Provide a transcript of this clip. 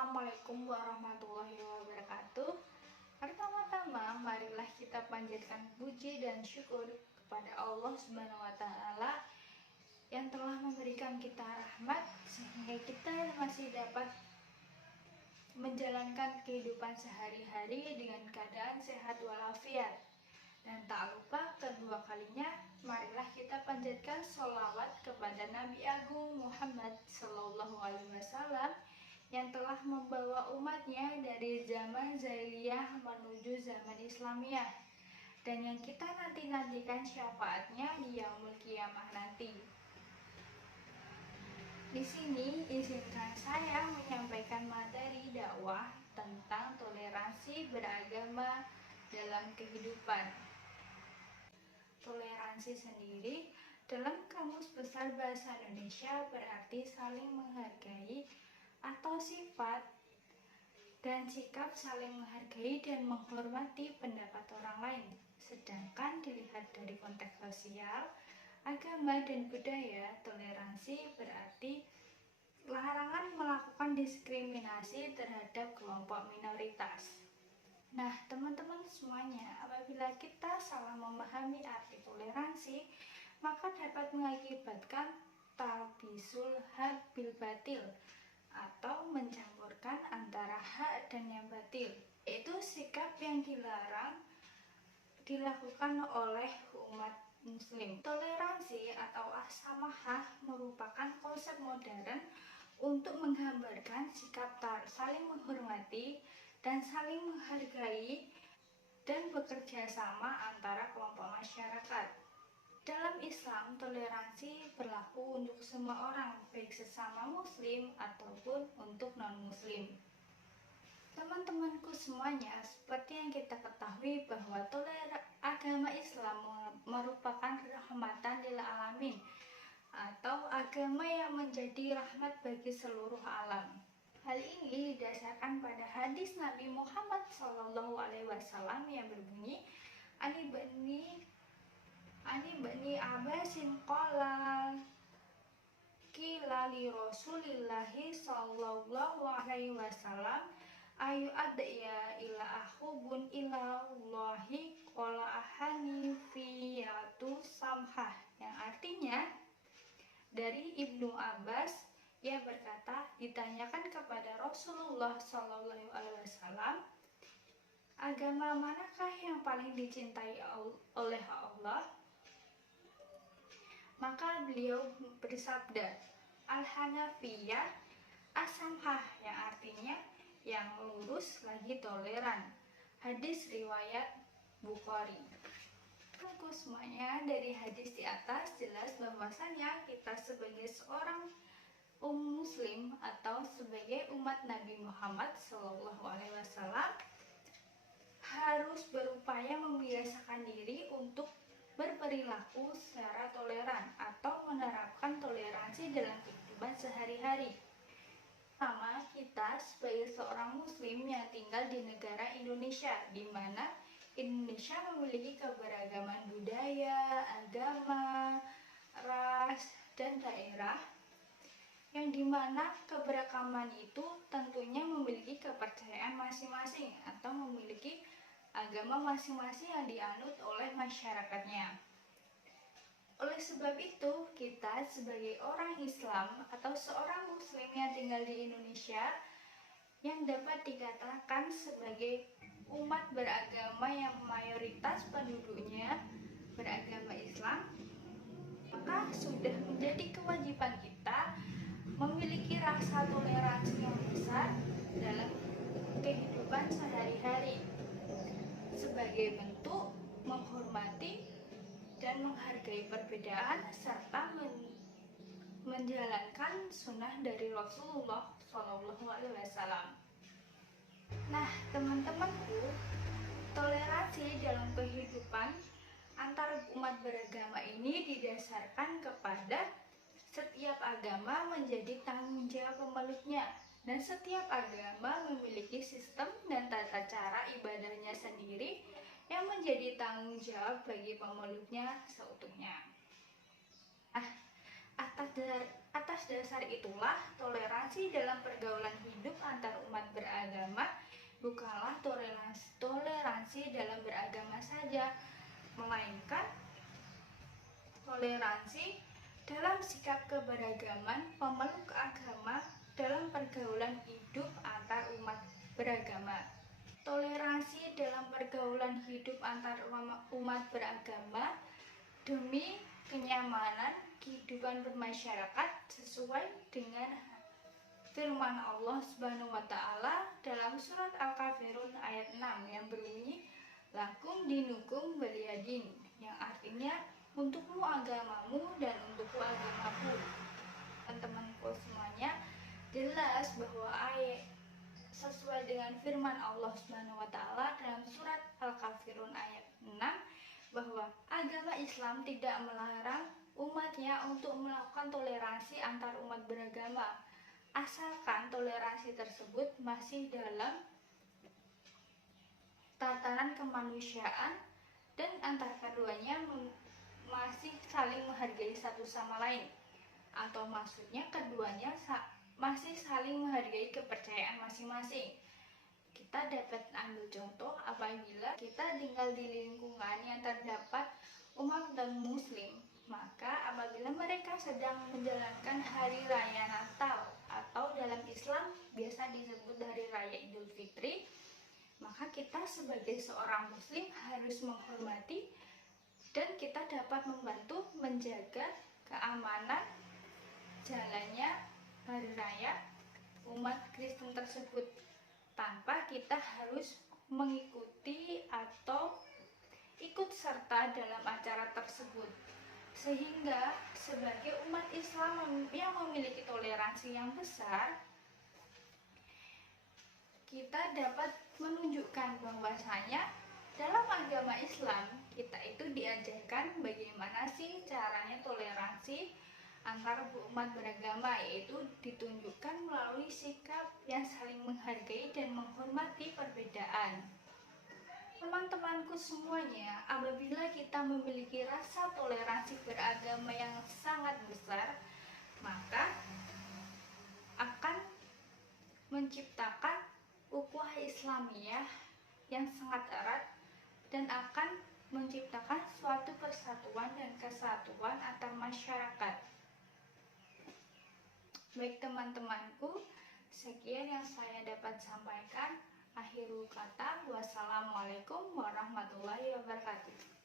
Assalamualaikum warahmatullahi wabarakatuh. Pertama-tama, marilah kita panjatkan puji dan syukur kepada Allah Subhanahu wa Ta'ala yang telah memberikan kita rahmat sehingga kita masih dapat menjalankan kehidupan sehari-hari dengan keadaan sehat walafiat. Dan tak lupa kedua kalinya, marilah kita panjatkan sholawat kepada Nabi Agung Muhammad SAW yang telah membawa umatnya dari zaman jahiliyah menuju zaman Islamiyah, dan yang kita nantikan syafaatnya di yaumul qiyamah nanti. Di sini izinkan saya menyampaikan materi dakwah tentang toleransi beragama dalam kehidupan. Toleransi sendiri dalam Kamus Besar Bahasa Indonesia berarti saling menghargai atau sifat dan sikap saling menghargai dan menghormati pendapat orang lain. Sedangkan dilihat dari konteks sosial, agama dan budaya, toleransi berarti larangan melakukan diskriminasi terhadap kelompok minoritas. Nah, teman-teman semuanya, apabila kita salah memahami arti toleransi, maka dapat mengakibatkan talbisul haq bil batil, atau mencampurkan antara hak dan yang batil, yaitu sikap yang dilakukan oleh umat muslim. Toleransi atau as-samahah merupakan konsep modern untuk menggambarkan sikap saling menghormati dan saling menghargai dan bekerja sama antara kelompok masyarakat. Dalam Islam, toleransi berlaku untuk semua orang, baik sesama muslim ataupun untuk non-muslim. Teman-temanku semuanya, seperti yang kita ketahui bahwa agama Islam merupakan rahmatan lil alamin, atau agama yang menjadi rahmat bagi seluruh alam. Hal ini didasarkan pada hadis Nabi Muhammad SAW yang berbunyi, Ani bani Abbasin qala qila li Rasulillahi sallallahu alaihi wasallam ayu adya ila ahubun ila Allahi qala ahanifiyatu samhah, yang artinya dari Ibnu Abbas, ia berkata, ditanyakan kepada Rasulullah sallallahu alaihi wasallam, agama manakah yang paling dicintai oleh Allah? Maka beliau bersabda, Al-Hanafiyah As-Samhah, yang artinya yang lurus lagi toleran. Hadis riwayat Bukhari. Teman-temanku semuanya, dari hadis di atas jelas bahwasanya kita sebagai seorang muslim atau sebagai umat Nabi Muhammad SAW harus berupaya membiasakan diri untuk berperilaku secara toleran atau menerapkan toleransi dalam kehidupan sehari-hari. Pertama, kita sebagai seorang muslim yang tinggal di negara Indonesia, di mana Indonesia memiliki keberagaman budaya, agama, ras, dan daerah, yang dimana keberagaman itu tentunya memiliki kepercayaan masing-masing atau memiliki agama masing-masing yang dianut oleh masyarakatnya. Oleh sebab itu, kita sebagai orang Islam atau seorang muslim yang tinggal di Indonesia yang dapat dikatakan sebagai umat beragama yang mayoritas penduduknya beragama Islam, maka sudah menjadi kewajiban kita memiliki rasa toleransi yang besar dalam kehidupan sehari-hari sebagai bentuk menghormati dan menghargai perbedaan serta menjalankan sunnah dari Rasulullah SAW. Nah, teman-temanku, toleransi dalam kehidupan antar umat beragama ini didasarkan kepada setiap agama menjadi tanggung jawab pemeluknya, dan setiap agama memiliki sistem dan tata cara ibadahnya sendiri yang menjadi tanggung jawab bagi pemeluknya seutuhnya. Nah, atas dasar itulah toleransi dalam pergaulan hidup antar umat saja, melainkan toleransi dalam sikap keberagaman pemeluk agama dalam pergaulan hidup antar umat beragama. Toleransi dalam pergaulan hidup antar umat beragama demi kenyamanan kehidupan bermasyarakat sesuai dengan firman Allah Subhanahu wa taala dalam surat Al-Kafirun ayat 6 yang berbunyi lakum dinukum waliyadin, yang artinya untukmu agamamu dan untukku agamaku. Teman-temanku semuanya, jelas bahwa ayat sesuai dengan firman Allah Subhanahu wa taala dalam surat Al-Kafirun ayat 6 bahwa agama Islam tidak melarang umatnya untuk melakukan toleransi antar umat beragama, asalkan toleransi tersebut masih dalam tatanan kemanusiaan dan antar keduanya masih saling menghargai satu sama lain, atau maksudnya keduanya masih saling menghargai kepercayaan masing-masing. Kita dapat ambil contoh apabila kita tinggal di lingkungan yang terdapat umat dan muslim, maka apabila mereka sedang menjalankan hari raya Natal atau dalam Islam biasa disebut hari raya Idul Fitri, maka kita sebagai seorang muslim harus menghormati dan kita dapat membantu menjaga keamanan jalannya hari raya umat Kristen tersebut, tanpa kita harus mengikuti atau ikut serta dalam acara tersebut. Sehingga sebagai umat Islam yang memiliki toleransi yang besar, kita dapat menunjukkan bahwasanya dalam agama Islam kita itu diajarkan bagaimana sih caranya toleransi antar umat beragama, yaitu ditunjukkan melalui sikap yang saling menghargai dan menghormati perbedaan. Teman-temanku semuanya, apabila kita memiliki rasa toleransi beragama yang sangat besar, maka akan menciptakan ukhuwah Islamiyah yang sangat erat dan akan menciptakan suatu persatuan dan kesatuan antar masyarakat. Baik teman-temanku, sekian yang saya dapat sampaikan. Akhirul kata, wassalamualaikum warahmatullahi wabarakatuh.